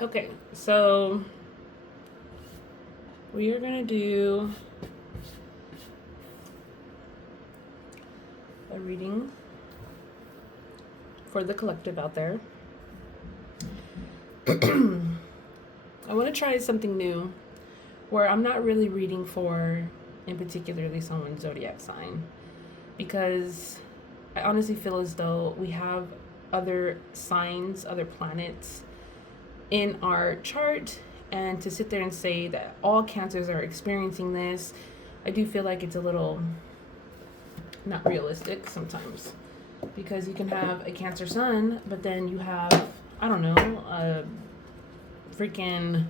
Okay, so we are gonna do a reading for the collective out there. I want to try something new where I'm not really reading for, in particularly, someone's zodiac sign, because I honestly feel as though we have other signs, other planets in our chart, and to sit there and say that all cancers are experiencing this, I do feel like it's a little not realistic sometimes, because you can have a Cancer sun, but then you have, I don't know, a freaking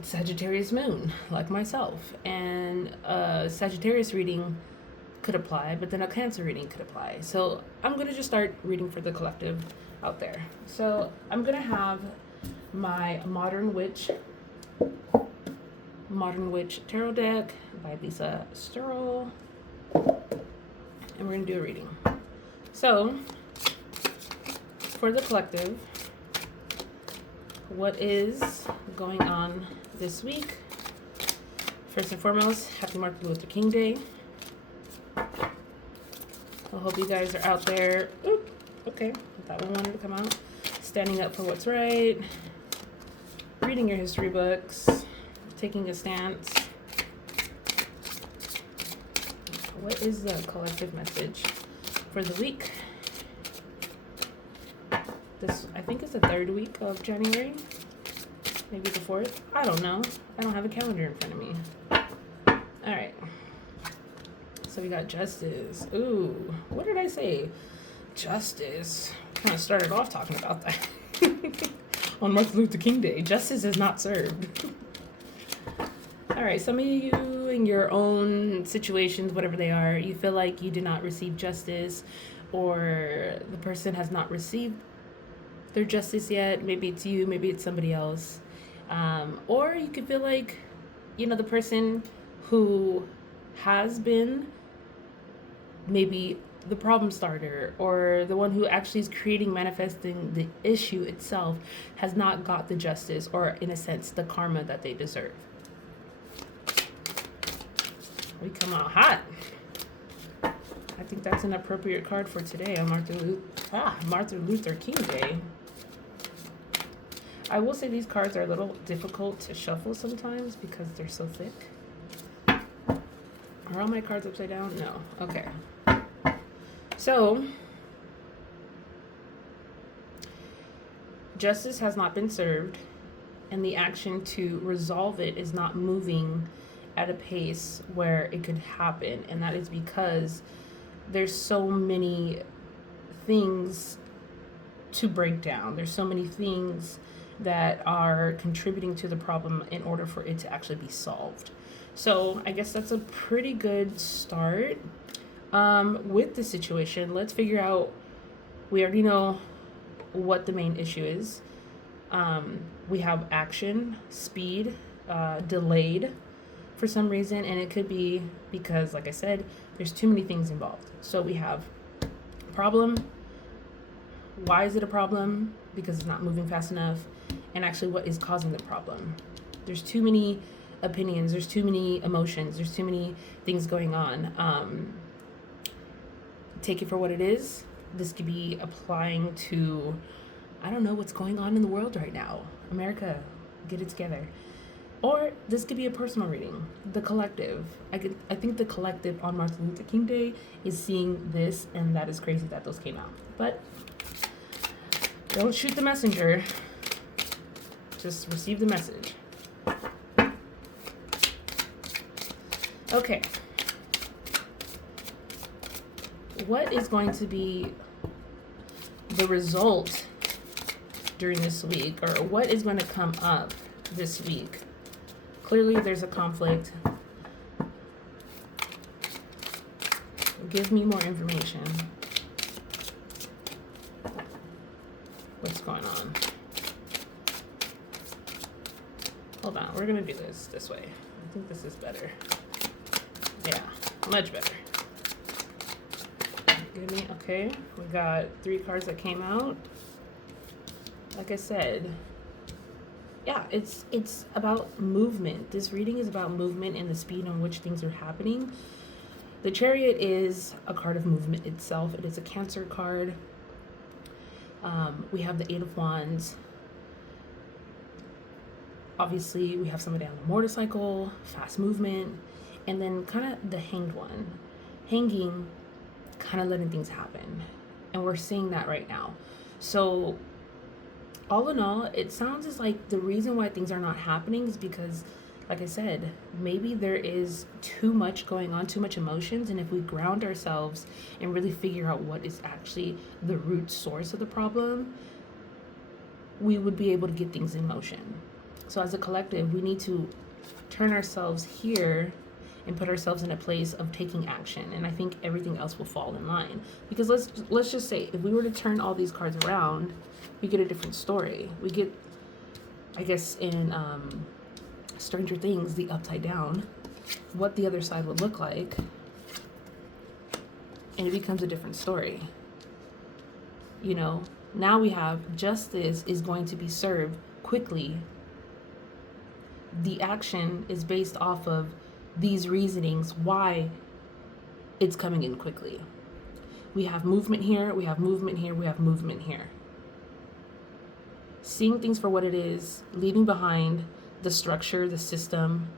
Sagittarius moon, like myself, and a Sagittarius reading could apply, but then a Cancer reading could apply. So I'm gonna just start reading for the collective out there. So I'm gonna have my Modern Witch Tarot deck by Lisa Sturl, and we're gonna do a reading. So for the collective, what is going on this week? First and foremost, happy Martin Luther King Day. I hope you guys are out there. Oop, okay, that one wanted to come out. Standing up for what's right, reading your history books, taking a stance. What is the collective message for the week? This, I think, is the third week of January. Maybe the fourth. I don't know. I don't have a calendar in front of me. All right. So we got justice. Ooh, what did I say? Justice. Kind of started off talking about that on Martin Luther King Day. Justice is not served. All right, some of you in your own situations, whatever they are, you feel like you did not receive justice, or the person has not received their justice yet. Maybe it's you, maybe it's somebody else. Or you could feel like, the person who has been maybe the problem starter, or the one who actually is creating, manifesting the issue itself, has not got the justice, or in a sense, the karma that they deserve. We come out hot. I think that's an appropriate card for today on Martin Luther King Day. I will say these cards are a little difficult to shuffle sometimes because they're so thick. Are all my cards upside down? No. Okay. So, justice has not been served, and the action to resolve it is not moving at a pace where it could happen, and that is because there's so many things to break down. There's so many things that are contributing to the problem in order for it to actually be solved. So I guess that's a pretty good start with the situation. Let's figure out, we already know what the main issue is. We have action, speed, delayed for some reason, and it could be because, like I said, there's too many things involved. So we have problem. Why is it a problem? Because it's not moving fast enough. And actually, what is causing the problem? There's too many opinions, there's too many emotions, there's too many things going on. Take it for what it is. This could be applying to, I don't know what's going on in the world right now. America, get it together. Or this could be a personal reading. The collective. I think the collective on Martin Luther King Day is seeing this, and that is crazy that those came out. But don't shoot the messenger. Just receive the message. Okay. What is going to be the result during this week, or what is going to come up this week? Clearly, there's a conflict. Give me more information. What's going on? Hold on, we're gonna do this way. I think this is better. Yeah, much better. Give me, okay. We got 3 cards that came out. like I said, yeah, it's about movement. This reading is about movement and the speed on which things are happening. The Chariot is a card of movement itself. It is a Cancer card. We have the Eight of Wands. Obviously, we have somebody on a motorcycle, fast movement, and then kind of the Hanged One. Hanging, kind of letting things happen. And we're seeing that right now. So, all in all, it sounds as like the reason why things are not happening is because, like I said, maybe there is too much going on, too much emotions. And if we ground ourselves and really figure out what is actually the root source of the problem, we would be able to get things in motion. So as a collective, we need to turn ourselves here and put ourselves in a place of taking action. And I think everything else will fall in line. Because let's just say, if we were to turn all these cards around, we get a different story. We get, I guess, in Stranger Things, the upside down, what the other side would look like. And it becomes a different story. You know, now we have justice is going to be served quickly. The action is based off of these reasonings why it's coming in quickly. We have movement here, we have movement here, we have movement here. Seeing things for what it is, leaving behind the structure, the system,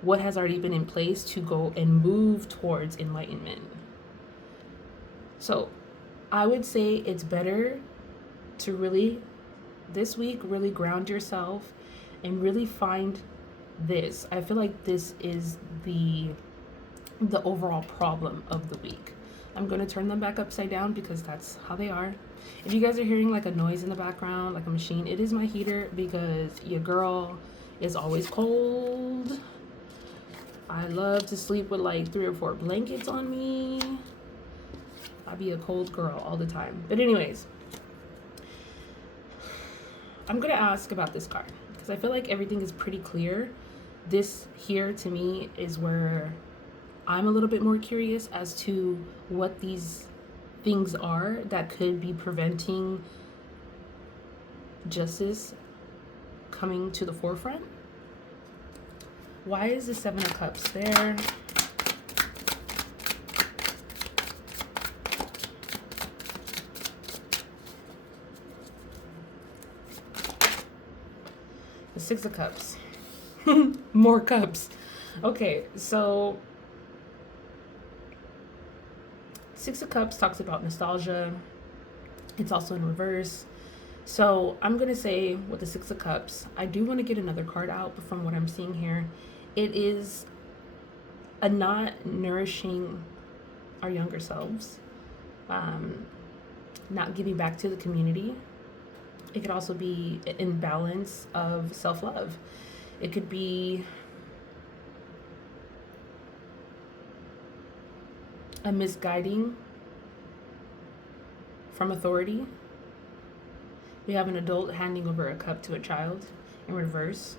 what has already been in place to go and move towards enlightenment. So I would say it's better to really, this week, really ground yourself and really find this. I feel like this is the overall problem of the week. I'm going to turn them back upside down because that's how they are. If you guys are hearing like a noise in the background, like a machine, it is my heater because your girl is always cold. I love to sleep with like 3 or 4 blankets on me. I be a cold girl all the time. But anyways, I'm going to ask about this card because I feel like everything is pretty clear. This here to me is where I'm a little bit more curious as to what these things are that could be preventing justice coming to the forefront. Why is the Seven of Cups there? The Six of Cups. More cups. Okay, so Six of Cups talks about nostalgia. It's also in reverse. So I'm going to say with the Six of Cups, I do want to get another card out, but from what I'm seeing here, it is a not nourishing our younger selves, not giving back to the community. It could also be an imbalance of self-love. It could be a misguiding from authority. We have an adult handing over a cup to a child in reverse.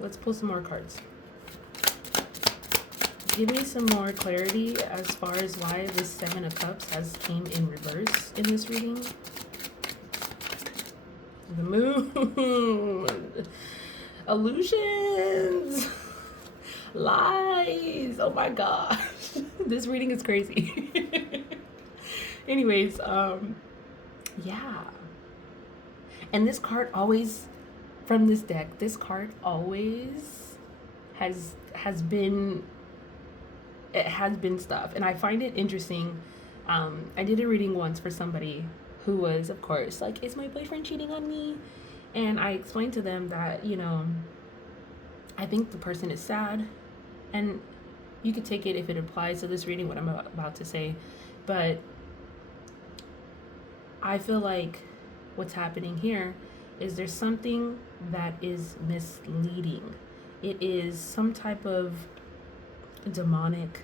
Let's pull some more cards. Give me some more clarity as far as why this Seven of Cups has came in reverse in this reading. The moon. Illusions. Lies. Oh my gosh. This reading is crazy. Anyways, yeah. And this card always, from this deck, this card always has been, it has been stuff. And I find it interesting. I did a reading once for somebody who was, of course, like, is my boyfriend cheating on me? And I explained to them that, you know, I think the person is sad. And you could take it if it applies to this reading, what I'm about to say. But I feel like what's happening here is there's something that is misleading. It is some type of demonic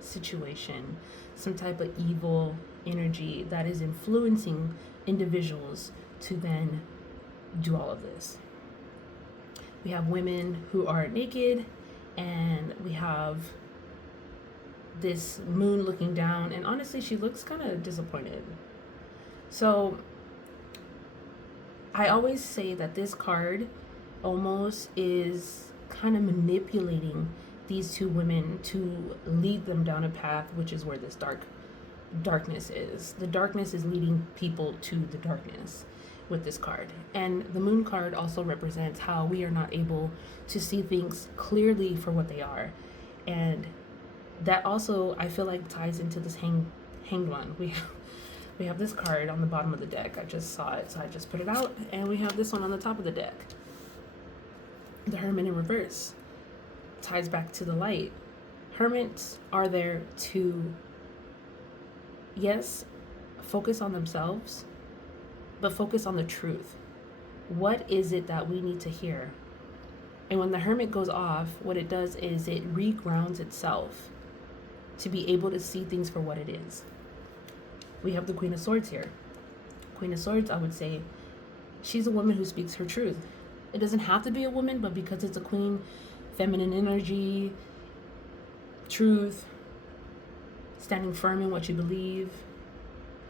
situation, some type of evil energy that is influencing individuals to then do all of this. We have women who are naked, and we have this moon looking down, and honestly she looks kind of disappointed. So I always say that this card almost is kind of manipulating these two women to lead them down a path, which is where this darkness is. The darkness is leading people to the darkness with this card. And the moon card also represents how we are not able to see things clearly for what they are. And that also, I feel like, ties into this hanged one. We have this card on the bottom of the deck. I just saw it, so I just put it out. And we have this one on the top of the deck. The Hermit in reverse ties back to the light. Hermits are there to, yes, focus on themselves, but focus on the truth. What is it that we need to hear? And when the Hermit goes off, what it does is it regrounds itself to be able to see things for what it is. We have the Queen of Swords here. Queen of Swords, I would say, she's a woman who speaks her truth. It doesn't have to be a woman, but because it's a queen, feminine energy, truth, standing firm in what you believe.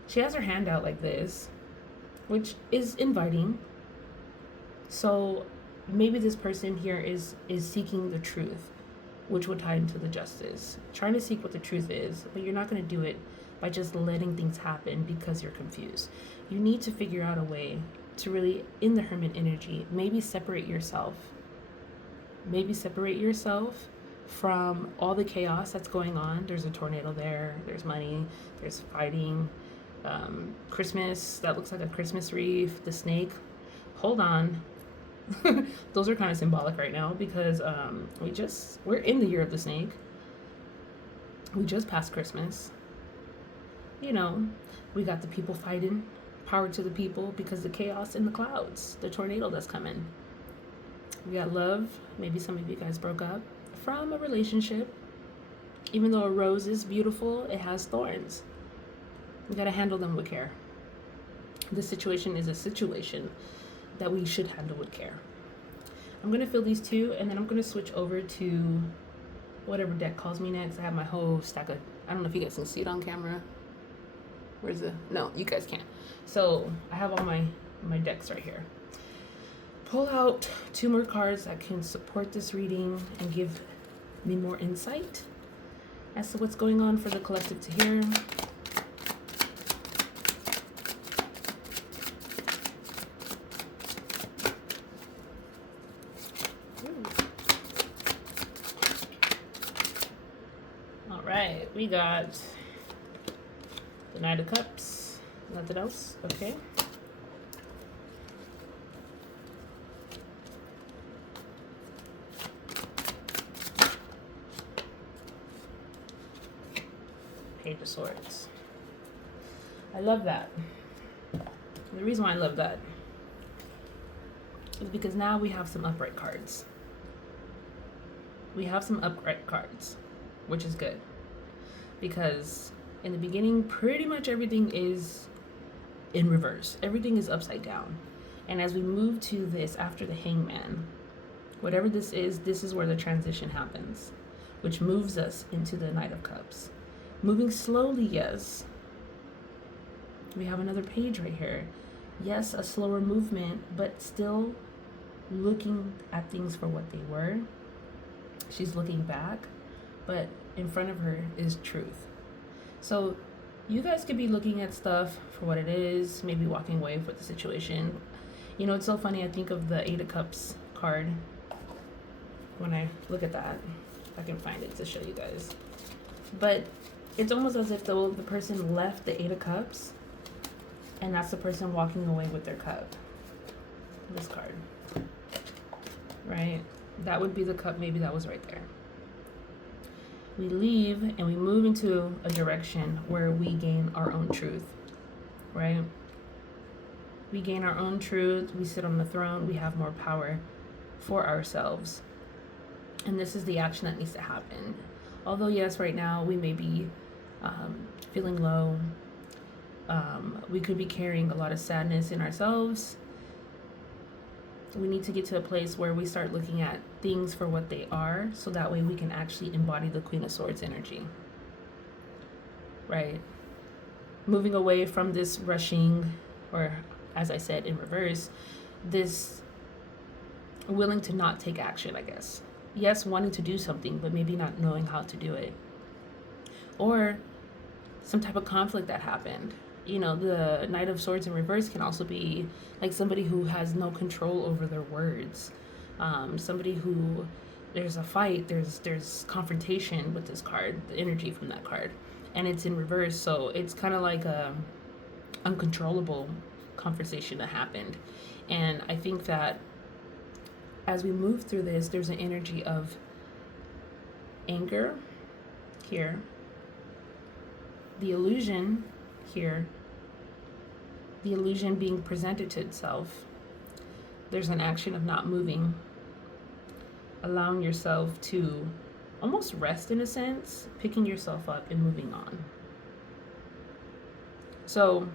She has her hand out like this, which is inviting. So maybe this person here is seeking the truth, which would tie into the Justice. Trying to seek what the truth is, but you're not going to do it by just letting things happen because you're confused. You need to figure out a way to really, in the Hermit energy, maybe separate yourself. Maybe separate yourself from all the chaos that's going on. There's a tornado there, there's money, there's fighting, Christmas, that looks like a Christmas wreath, the snake. Hold on. Those are kind of symbolic right now because we're in the year of the snake. We just passed Christmas. You know, we got the people fighting, power to the people, because the chaos in the clouds, the tornado that's coming. We got love. Maybe some of you guys broke up from a relationship. Even though a rose is beautiful, it has thorns. We got to handle them with care. This situation is a situation that we should handle with care. I'm going to fill these two, and then I'm going to switch over to whatever deck calls me next. I have my whole stack of, I don't know if you guys can see it on camera. Where's the, no, you guys can't. So I have all my decks right here. Pull out two more cards that can support this reading and give me more insight as to what's going on for the collective to hear. All right, we got the Knight of Cups. Nothing else? Okay. Page of Swords. I love that. The reason why I love that is because now we have some upright cards. We have some upright cards, which is good. Because in the beginning, pretty much everything is in reverse. Everything is upside down. And as we move to this after the Hangman, whatever this is where the transition happens, which moves us into the Knight of Cups. Moving slowly, yes. We have another page right here. Yes, a slower movement, but still looking at things for what they were. She's looking back, but in front of her is truth. So you guys could be looking at stuff for what it is, maybe walking away with the situation. You know, it's so funny. I think of the Eight of Cups card when I look at that. If I can find it to show you guys. But it's almost as if the person left the Eight of Cups, and that's the person walking away with their cup. This card. Right? That would be the cup, maybe that was right there. We leave and we move into a direction where we gain our own truth. Right? We gain our own truth. We sit on the throne. We have more power for ourselves. And this is the action that needs to happen. Although, yes, right now we may be feeling low. We could be carrying a lot of sadness in ourselves. We need to get to a place where we start looking at things for what they are, so that way we can actually embody the Queen of Swords energy. Right? moving away from this rushing, or as I said in reverse, this willing to not take action, I guess. Yes, wanting to do something, but maybe not knowing how to do it. Or some type of conflict that happened. You know, the Knight of Swords in reverse can also be like somebody who has no control over their words. Somebody who, there's a fight, there's confrontation with this card, the energy from that card, and it's in reverse. So it's kind of like a uncontrollable conversation that happened. And I think that as we move through this, there's an energy of anger here, the illusion here, the illusion being presented to itself. There's an action of not moving, allowing yourself to almost rest in a sense, picking yourself up and moving on. So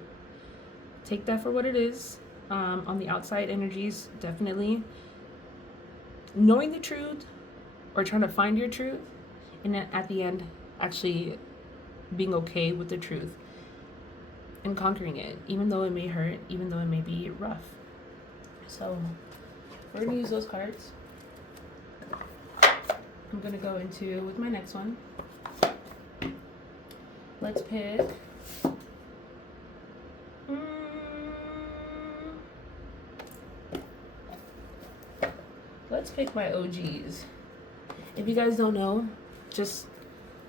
take that for what it is. On the outside energies, definitely knowing the truth or trying to find your truth, and then at the end actually being okay with the truth and conquering it, even though it may hurt, even though it may be rough. So we're gonna use those cards. I'm gonna go into with my next one. Let's pick let's pick my OGs. If you guys don't know, just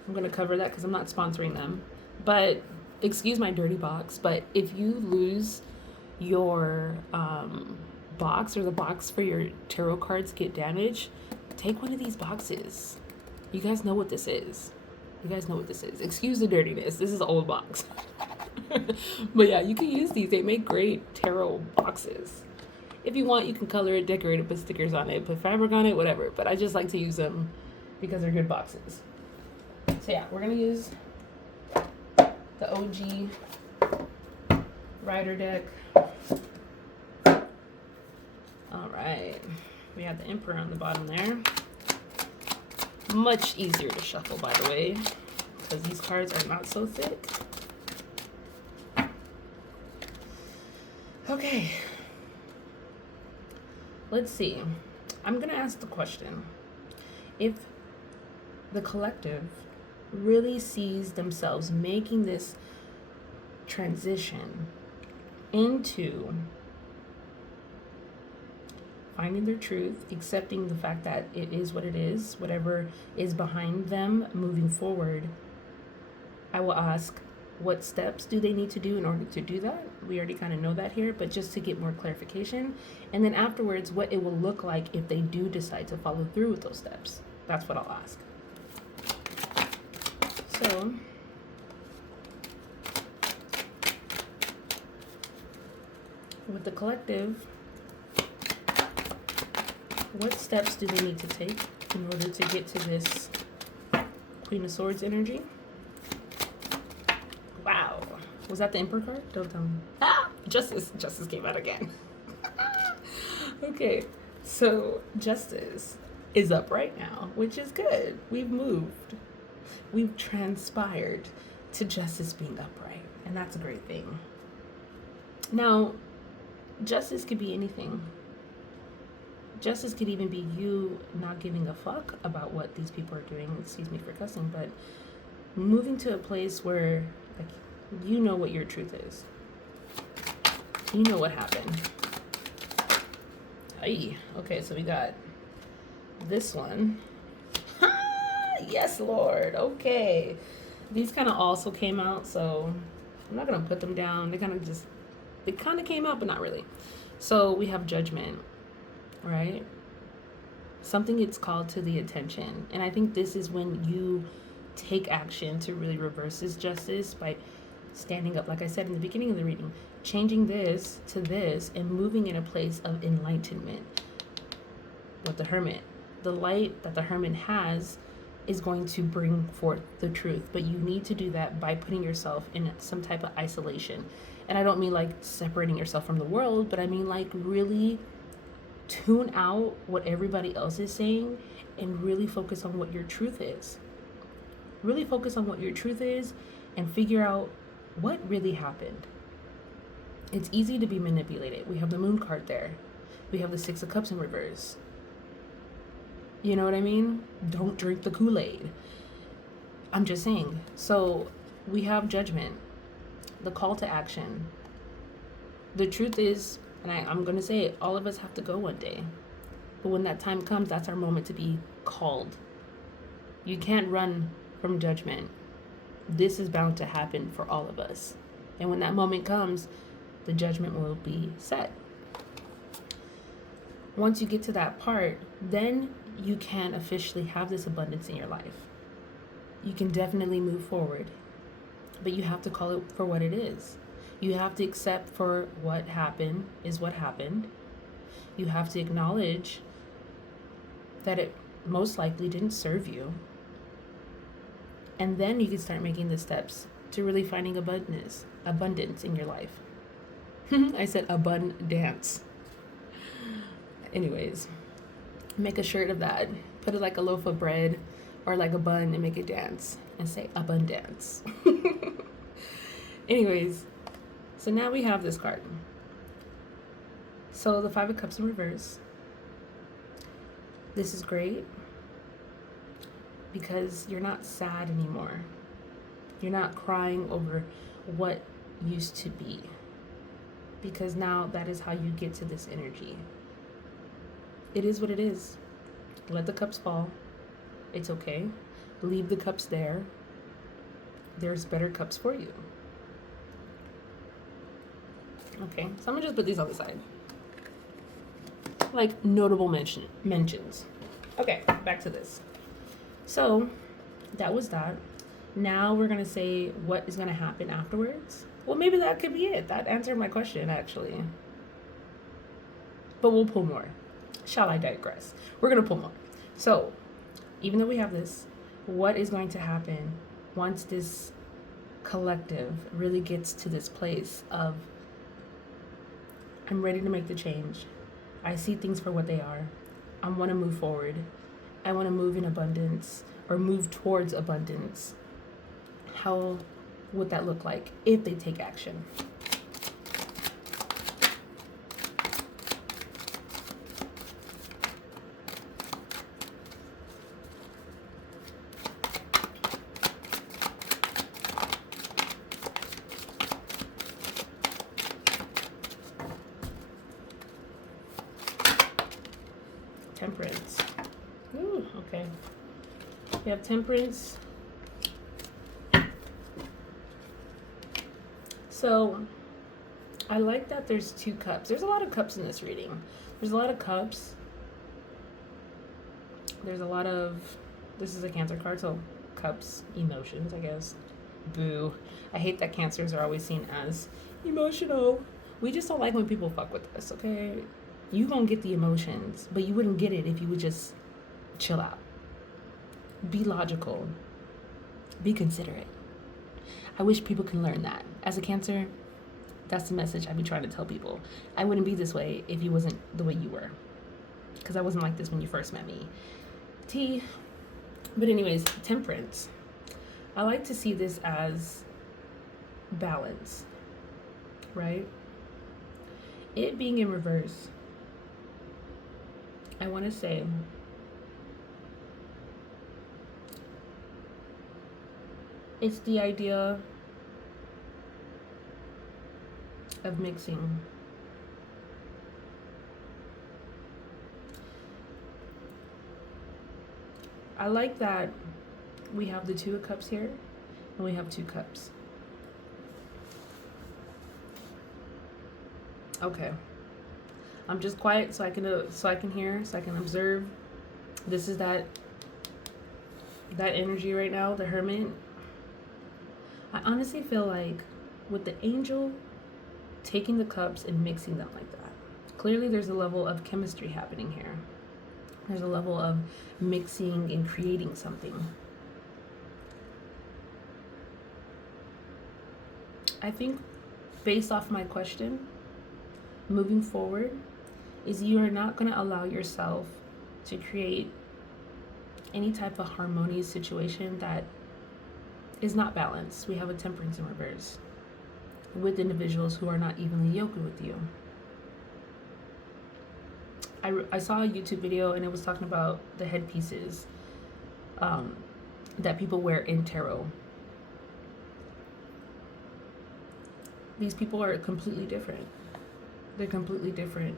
I'm gonna cover that because I'm not sponsoring them, but excuse my dirty box, but if you lose your box, or the box for your tarot cards get damaged, take one of these boxes. You guys know what this is. You guys know what this is. Excuse the dirtiness. This is an old box. But yeah, you can use these. They make great tarot boxes. If you want, you can color it, decorate it, put stickers on it, put fabric on it, whatever. But I just like to use them because they're good boxes. So yeah, we're going to use the OG Rider deck. All right. We have the Emperor on the bottom there. Much easier to shuffle, by the way, because these cards are not so thick. Okay. Let's see. I'm going to ask the question. If the collective really sees themselves making this transition into finding their truth, accepting the fact that it is what it is, whatever is behind them moving forward, I will ask, what steps do they need to do in order to do that? We already kind of know that here, but just to get more clarification. And then afterwards, what it will look like if they do decide to follow through with those steps. That's what I'll ask. So, with the collective, what steps do they need to take in order to get to this Queen of Swords energy? Wow. Was that the Emperor card? Don't tell me. Ah! Justice came out again. Okay, so Justice is up right now, which is good. We've moved. We've transpired to Justice being upright, and that's a great thing. Now, Justice could be anything. Justice could even be you not giving a fuck about what these people are doing. Excuse me for cussing, but moving to a place where, like, you know what your truth is. You know what happened. Aye. Okay, so we got this one. Yes, Lord. Okay. These kind of also came out, so I'm not going to put them down. They kind of came out, but not really. So we have Judgment, right? Something gets called to the attention. And I think this is when you take action to really reverse this justice by standing up, like I said in the beginning of the reading, changing this to this and moving in a place of enlightenment with the Hermit. The light that the Hermit has is going to bring forth the truth, but you need to do that by putting yourself in some type of isolation. And I don't mean like separating yourself from the world, but I mean like really tune out what everybody else is saying and really focus on what your truth is. Really focus on what your truth is and figure out what really happened? It's easy to be manipulated. We have the moon card there. We have the Six of Cups in reverse. You know what I mean? Don't drink the Kool-Aid. I'm just saying. So we have judgment, the call to action. The truth is, and I'm going to say it, all of us have to go one day. But when that time comes, that's our moment to be called. You can't run from judgment. This is bound to happen for all of us. And when that moment comes, the judgment will be set. Once you get to that part, then you can officially have this abundance in your life. You can definitely move forward, but you have to call it for what it is. You have to accept for what happened is what happened. You have to acknowledge that it most likely didn't serve you. And then you can start making the steps to really finding abundance in your life. I said abundance. Anyways, make a shirt of that. Put it like a loaf of bread or like a bun and make it dance and say abundance. Anyways, so now we have this card. So the Five of Cups in reverse. This is great because you're not sad anymore. You're not crying over what used to be, because now that is how you get to this energy. It is what it is. Let the cups fall. It's okay. Leave the cups there. There's better cups for you. Okay, so I'm gonna just put these on the side. Like notable mentions. Okay, back to this. So that was that. Now we're gonna say what is gonna happen afterwards. Well, maybe that could be it. That answered my question, actually. But we'll pull more. Shall I digress? We're gonna pull more. So, even though we have this, what is going to happen once this collective really gets to this place of, I'm ready to make the change. I see things for what they are. I want to move forward. I want to move in abundance or move towards abundance. How would that look like if they take action? Temperance. Ooh, okay. We have Temperance. So, I like that there's two cups. There's a lot of cups in this reading. There's a lot of cups. There's a lot of, this is a Cancer card, so cups, emotions, I guess. Boo. I hate that Cancers are always seen as emotional. We just don't like when people fuck with us, okay? You gonna get the emotions, but you wouldn't get it if you would just chill out. Be logical. Be considerate. I wish people can learn that. As a Cancer, that's the message I be trying to tell people. I wouldn't be this way if you wasn't the way you were. Because I wasn't like this when you first met me. But anyways, Temperance. I like to see this as balance, right? It being in reverse, I want to say it's the idea of mixing. I like that we have the Two of Cups here and we have two cups. Okay. I'm just quiet so I can hear, so I can observe. This is that energy right now, the Hermit. I honestly feel like with the Angel taking the cups and mixing them like that, clearly there's a level of chemistry happening here. There's a level of mixing and creating something. I think based off my question, moving forward, is you are not going to allow yourself to create any type of harmonious situation that is not balanced. We have a Temperance in reverse. with individuals who are not evenly yoked with you. I saw a YouTube video and it was talking about the headpieces that people wear in tarot. These people are completely different. They're completely different.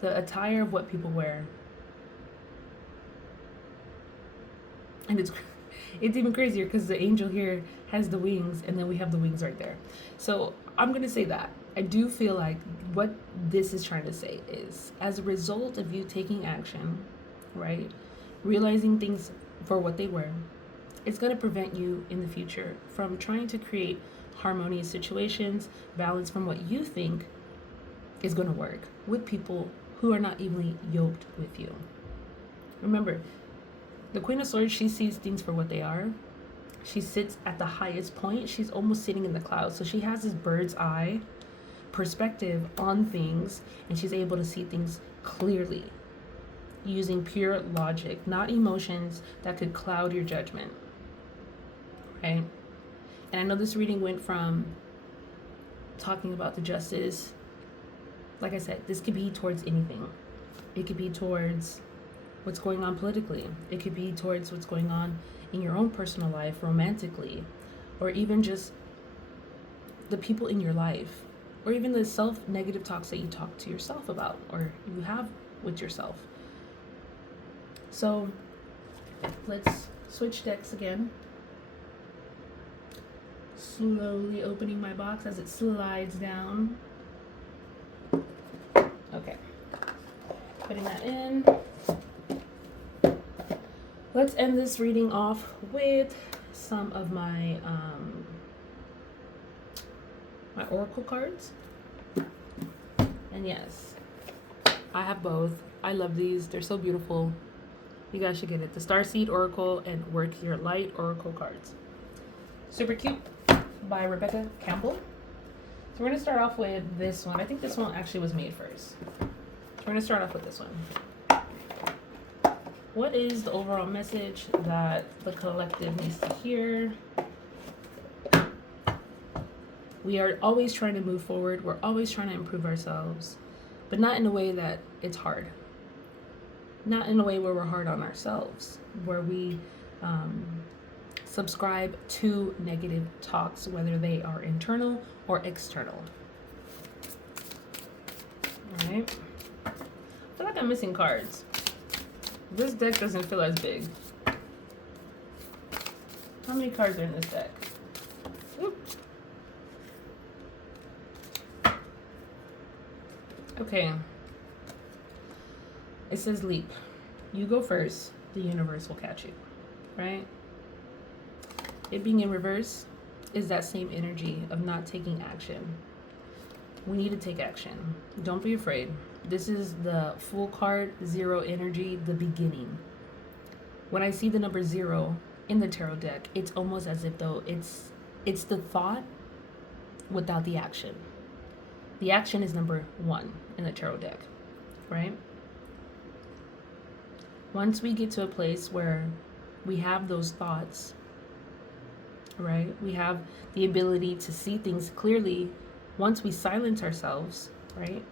The attire of what people wear. And it's even crazier because the angel here has the wings and then we have the wings right there. So I'm going to say that. I do feel like what this is trying to say is, as a result of you taking action, right, realizing things for what they were, it's going to prevent you in the future from trying to create harmonious situations, balance from what you think is going to work with people who are not evenly yoked with you. Remember, the Queen of Swords, she sees things for what they are. She sits at the highest point. She's almost sitting in the clouds. So she has this bird's eye perspective on things, and she's able to see things clearly using pure logic, not emotions that could cloud your judgment. Right? And I know this reading went from talking about the justice. Like I said, this could be towards anything. It could be towards what's going on politically. It could be towards what's going on in your own personal life, romantically, or even just the people in your life, or even the self-negative talks that you talk to yourself about, or you have with yourself. So let's switch decks again. Slowly opening my box as it slides down. Okay, putting that in. Let's end this reading off with some of my my oracle cards. And yes, I have both. I love these. They're so beautiful. You guys should get it. The Starseed Oracle and Work Your Light Oracle cards. Super cute, by Rebecca Campbell. So we're going to start off with this one. I think this one actually was made first. So we're going to start off with this one. What is the overall message that the collective needs to hear? We are always trying to move forward. We're always trying to improve ourselves, but not in a way that it's hard. Not in a way where we're hard on ourselves, where we subscribe to negative talks, whether they are internal or external. All right. I feel like I'm missing cards. This deck doesn't feel as big. How many cards are in this deck? Oop. Okay. It says leap. You go first, the universe will catch you. Right? It being in reverse is that same energy of not taking action. We need to take action. Don't be afraid. This is the full card, 0 energy, the beginning. When I see the number 0 in the tarot deck, it's almost as if though it's the thought without the action. The action is number 1 in the tarot deck, right? Once we get to a place where we have those thoughts, right? We have the ability to see things clearly. Once we silence ourselves, right?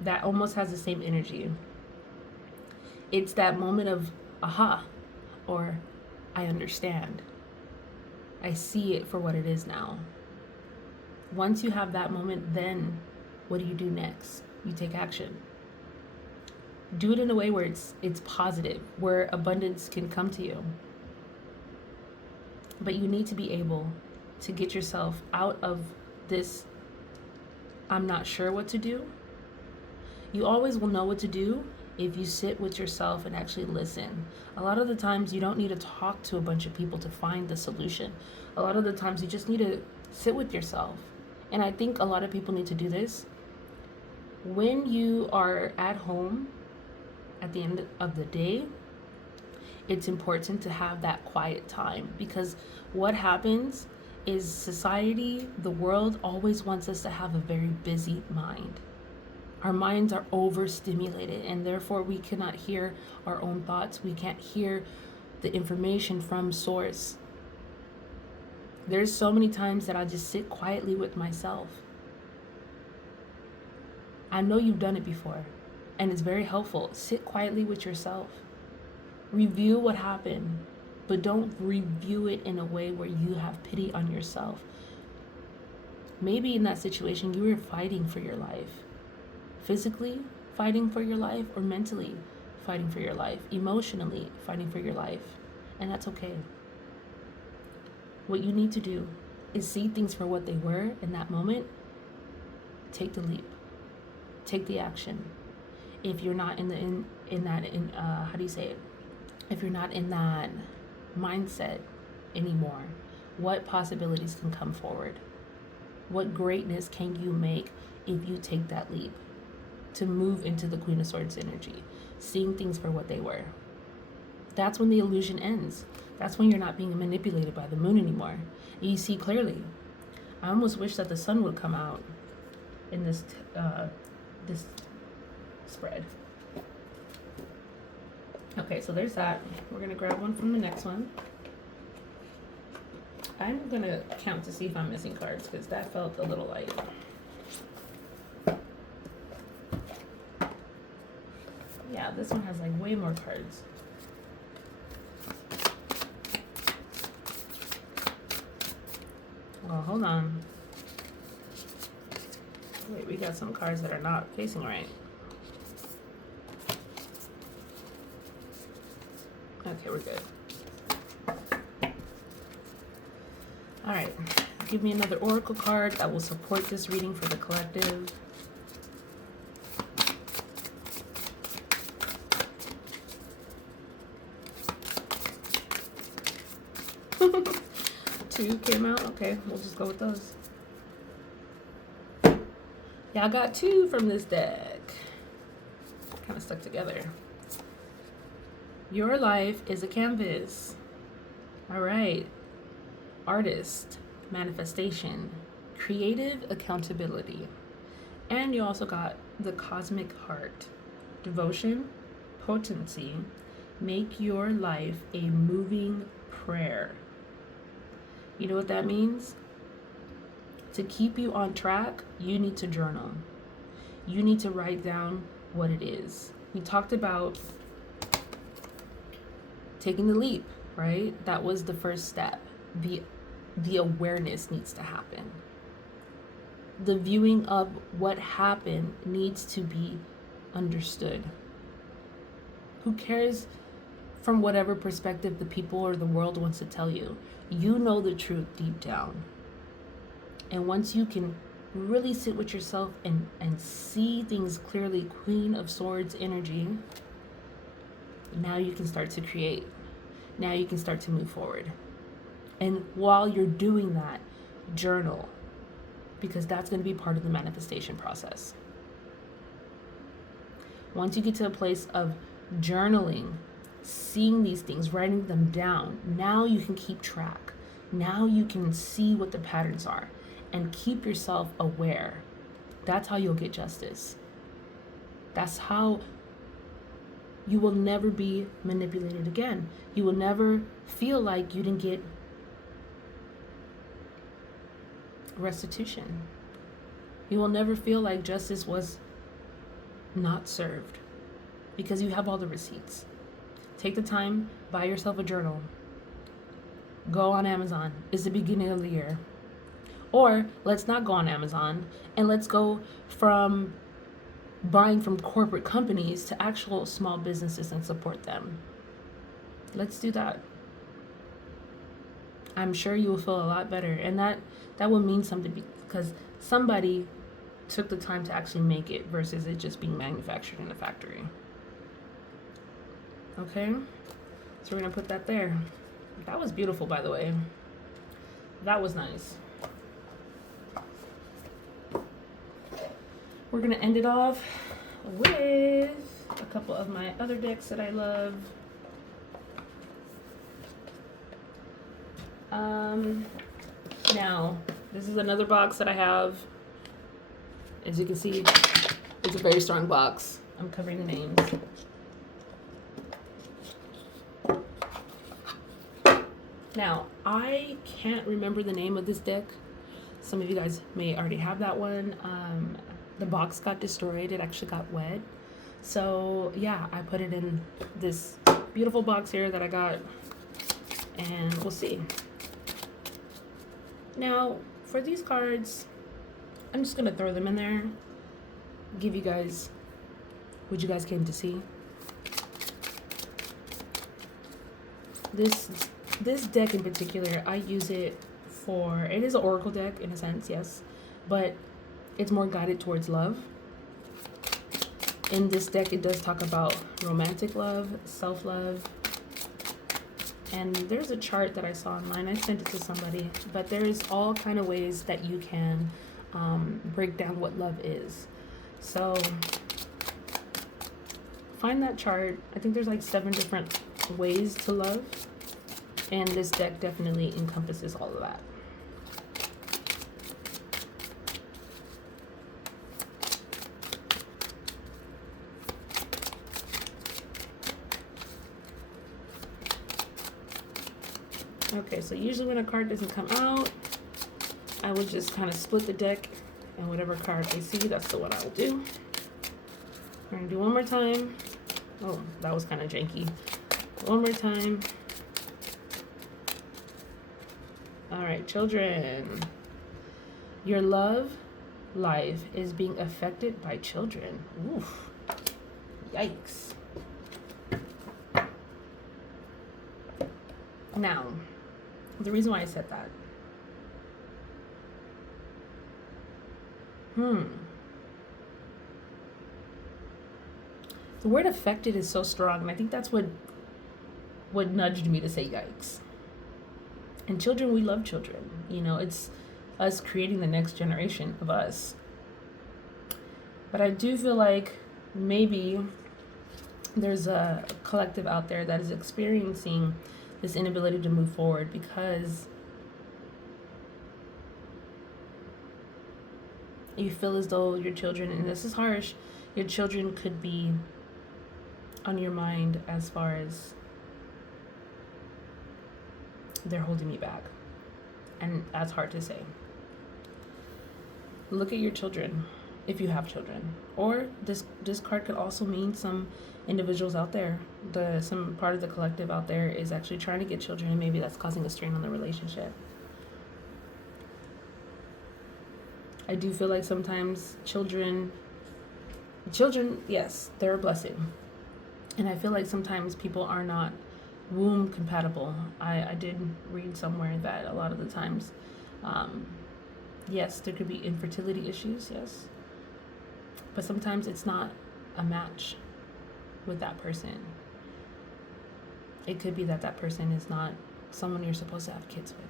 That almost has the same energy. It's that moment of aha, or I understand. I see it for what it is now. Once you have that moment, then what do you do next? You take action. Do it in a way where it's positive, where abundance can come to you. But you need to be able to get yourself out of this, I'm not sure what to do. You always will know what to do if you sit with yourself and actually listen. A lot of the times you don't need to talk to a bunch of people to find the solution. A lot of the times you just need to sit with yourself. And I think a lot of people need to do this. When you are at home at the end of the day, it's important to have that quiet time, because what happens is society, the world always wants us to have a very busy mind. Our minds are overstimulated, and therefore we cannot hear our own thoughts. We can't hear the information from source. There's so many times that I just sit quietly with myself. I know you've done it before, and it's very helpful. Sit quietly with yourself. Review what happened, but don't review it in a way where you have pity on yourself. Maybe in that situation, you were fighting for your life. Physically fighting for your life, or mentally fighting for your life, emotionally fighting for your life. And that's okay. What you need to do is see things for what they were in that moment. Take the leap. Take the action. If you're not in if you're not in that mindset anymore, what possibilities can come forward? What greatness can you make if you take that leap to move into the Queen of Swords energy, seeing things for what they were? That's when the illusion ends. That's when you're not being manipulated by the moon anymore. And you see clearly. I almost wish that the sun would come out in this spread. Okay, so there's that. We're gonna grab one from the next one. I'm gonna count to see if I'm missing cards, because that felt a little light. Yeah, this one has like way more cards. Well, hold on. Wait, we got some cards that are not facing right. Okay, we're good. All right, give me another oracle card that will support this reading for the collective. Two came out. Okay, we'll just go with those. Yeah, I got two from this deck. Kind of stuck together. Your life is a canvas. All right. Artist, manifestation, creative accountability. And you also got the cosmic heart, devotion, potency. Make your life a moving prayer. You know what that means? To keep you on track, you need to journal. You need to write down what it is. We talked about taking the leap, right? That was the first step. The awareness needs to happen. The viewing of what happened needs to be understood. Who cares from whatever perspective the people or the world wants to tell you? You know the truth deep down. And once you can really sit with yourself and see things clearly, Queen of Swords energy, now you can start to create. Now you can start to move forward. And while you're doing that, journal, because that's going to be part of the manifestation process. Once you get to a place of journaling, seeing these things, writing them down, now you can keep track. Now you can see what the patterns are and keep yourself aware. That's how you'll get justice. That's how you will never be manipulated again. You will never feel like you didn't get restitution. You will never feel like justice was not served, because you have all the receipts. Take the time, buy yourself a journal. Go on Amazon. It's the beginning of the year. Or let's not go on Amazon, and let's go from buying from corporate companies to actual small businesses and support them. Let's do that. I'm sure you will feel a lot better, and that will mean something, because somebody took the time to actually make it versus it just being manufactured in a factory. Okay, so we're gonna put that there. That was beautiful, by the way. That was nice. We're gonna end it off with a couple of my other decks that I love. Now, this is another box that I have. As you can see, it's a very strong box. I'm covering the names. Now, I can't remember the name of this deck. Some of you guys may already have that one. The box got destroyed. It actually got wet. So, yeah, I put it in this beautiful box here that I got. And we'll see. Now, for these cards, I'm just going to throw them in there. Give you guys what you guys came to see. This deck in particular, I use it for, it is an oracle deck in a sense, yes, but it's more guided towards love. In this deck, it does talk about romantic love, self-love, and there's a chart that I saw online. I sent it to somebody, but there's all kind of ways that you can break down what love is. So find that chart. I think there's like 7 different ways to love, and this deck definitely encompasses all of that. Okay, so usually when a card doesn't come out, I would just kind of split the deck, and whatever card I see, that's the one I will do. We're gonna do one more time. Oh, that was kind of janky. One more time. All right, children. Your love life is being affected by children. Oof. Yikes. Now, the reason why I said that. The word affected is so strong, and I think that's what nudged me to say yikes. And children, we love children. You know, it's us creating the next generation of us. But I do feel like maybe there's a collective out there that is experiencing this inability to move forward because you feel as though your children, and this is harsh, your children could be on your mind as far as they're holding me back. And that's hard to say. Look at your children, if you have children. Or this card could also mean some individuals out there, some part of the collective out there is actually trying to get children, and maybe that's causing a strain on the relationship. I do feel like sometimes children, yes, they're a blessing. And I feel like sometimes people are not womb compatible. I did read somewhere that a lot of the times, yes, there could be infertility issues, yes. But sometimes it's not a match with that person. It could be that that person is not someone you're supposed to have kids with.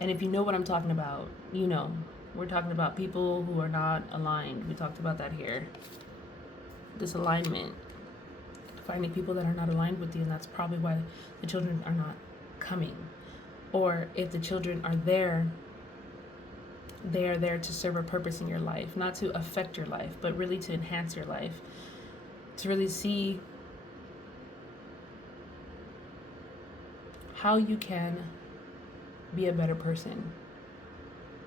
And if you know what I'm talking about, you know, we're talking about people who are not aligned. We talked about that here. Disalignment. Finding people that are not aligned with you, and that's probably why the children are not coming. Or if the children are there, they are there to serve a purpose in your life, not to affect your life, but really to enhance your life, to really see how you can be a better person.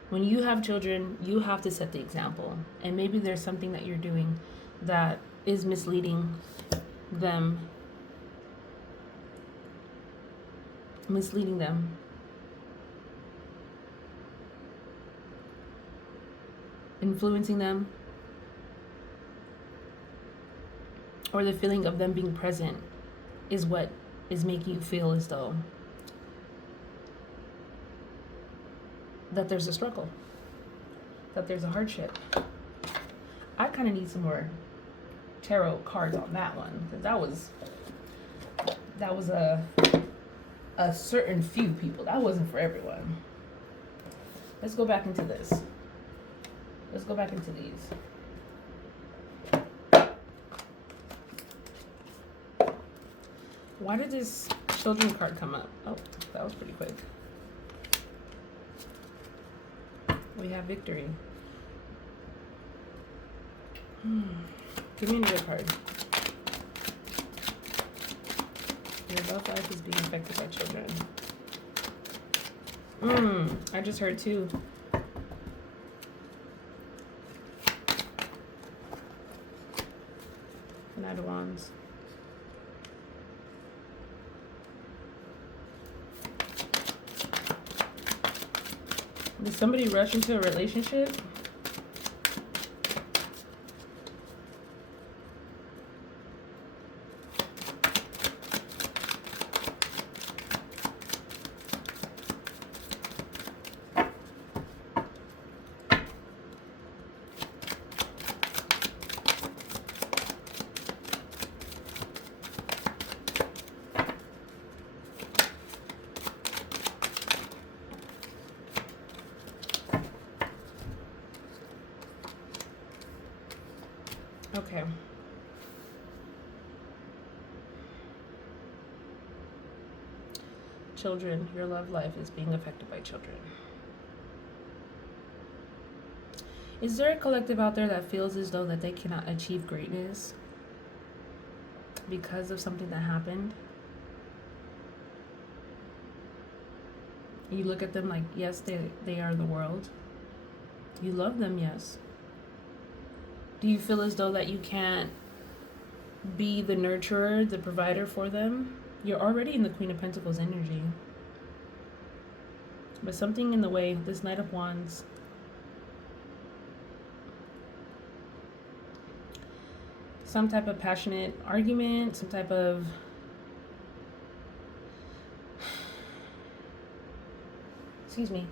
When you have children, you have to set the example. And maybe there's something that you're doing that is misleading them, influencing them, or the feeling of them being present is what is making you feel as though that there's a struggle, that there's a hardship. I kind of need some more tarot cards on that one, because that was a certain few people. That wasn't for everyone. Let's go back into this. Let's go back into these. Why did this children card come up? Oh, that was pretty quick. We have victory. Give me another card. Your love life is being affected by children. I just heard two. Knight of Wands. Did somebody rush into a relationship? Okay. Children, your love life is being affected by children. Is there a collective out there that feels as though that they cannot achieve greatness because of something that happened? You look at them like, yes, they are the world. You love them, yes. Do you feel as though that you can't be the nurturer, the provider for them? You're already in the Queen of Pentacles energy. But something in the way, this Knight of Wands, some type of passionate argument, some type of excuse me.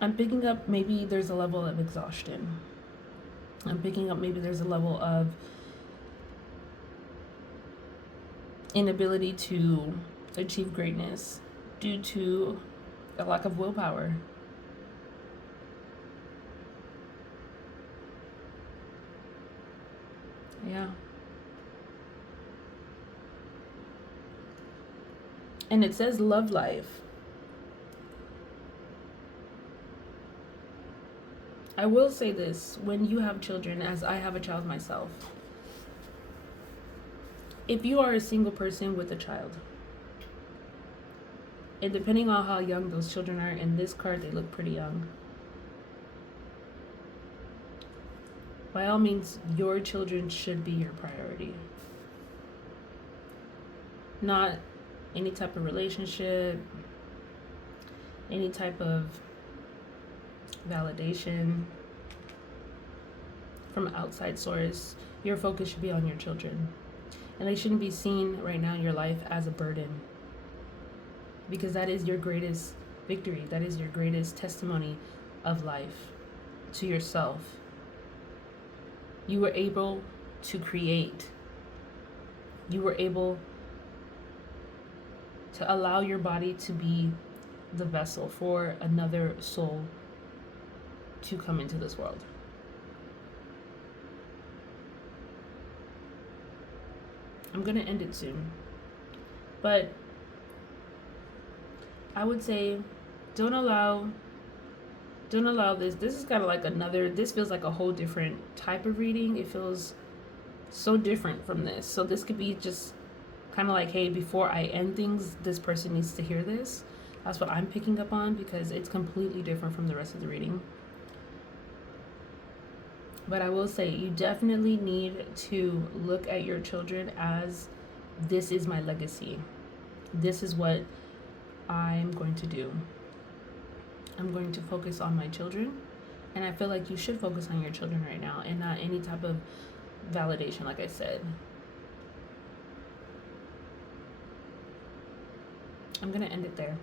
I'm picking up maybe there's a level of exhaustion. I'm picking up maybe there's a level of inability to achieve greatness due to a lack of willpower. Yeah. And it says love life. I will say this, when you have children, as I have a child myself, if you are a single person with a child, and depending on how young those children are, in this card they look pretty young, by all means, your children should be your priority. Not any type of relationship, any type of validation from an outside source. Your focus should be on your children. And they shouldn't be seen right now in your life as a burden. Because that is your greatest victory. That is your greatest testimony of life to yourself. You were able to create. You were able to allow your body to be the vessel for another soul to come into this world. I'm gonna end it soon, but I would say don't allow this. This is kind of like this feels like a whole different type of reading. It feels so different from this. So this could be just kind of like, hey, before I end things, this person needs to hear this. That's what I'm picking up on, because it's completely different from the rest of the reading. But I will say, you definitely need to look at your children as, this is my legacy. This is what I'm going to do. I'm going to focus on my children. And I feel like you should focus on your children right now and not any type of validation, like I said. I'm going to end it there.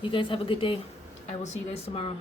You guys have a good day. I will see you guys tomorrow.